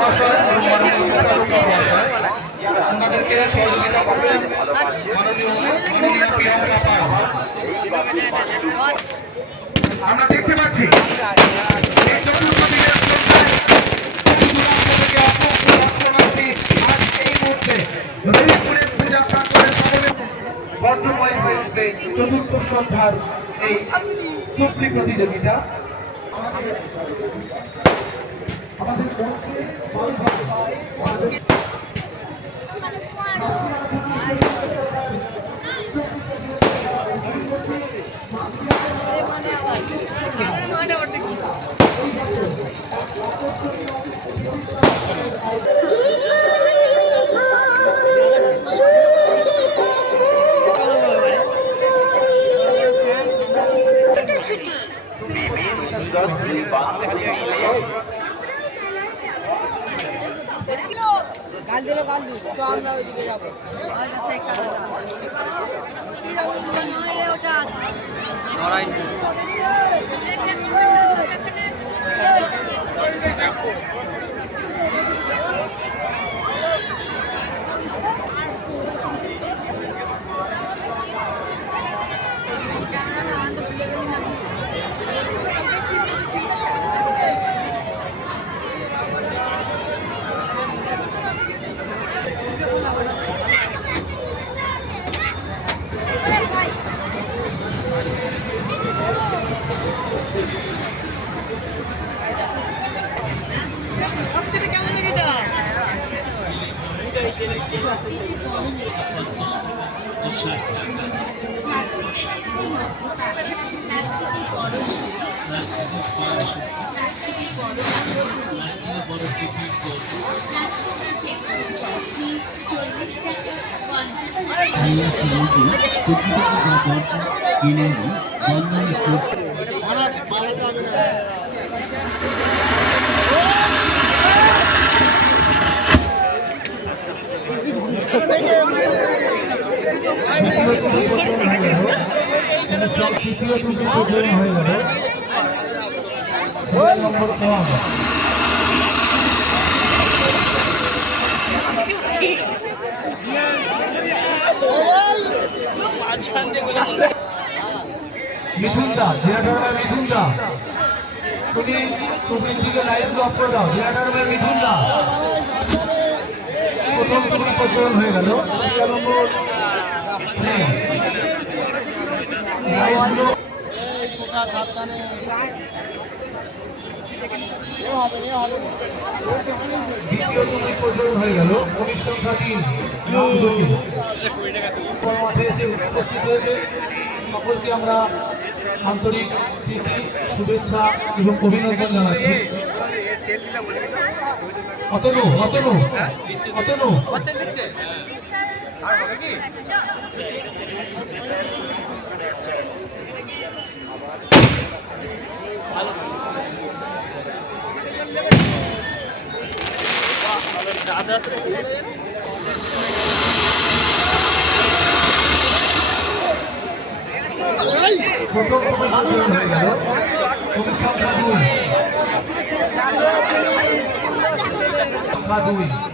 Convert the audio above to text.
মহাশয় এবং মাননীয় মহাশয় আমাদেরকে সহযোগিতা করবেন মাননীয় প্রিয়াঙ্কা পাল। আমরা দেখতে পাচ্ছি চতুর্থ সন্ধ্যার এই চুক্তি প্রতিযোগিতা আমাদের গাল দিল তো আমরা ওইদিকে যাবো ওটা তৃতীয় টুকু প্রচলন হয়ে গেল নম্বর 1 মিঠুন দা জেনারেটর মিঠুন দা তুমি দিকে লাইট অফ করে দাও জেনারেটর মিঠুন দা প্রথম টুকু প্রচলন হয়ে গেল নম্বর 3 লাইটগুলো দ্বিতীয় টুকু প্রচলন হয়ে গেল কমিক সংখ্যা 3 মাঠে এসে উপস্থিত হয়েছে সকলকে আমরা আন্তরিক প্রীতি শুভেচ্ছা এবং অভিনন্দন জানাচ্ছি। অতনু অতনু অতনু প্রথম প্রচলন হয়ে গেল সংখ্যা 2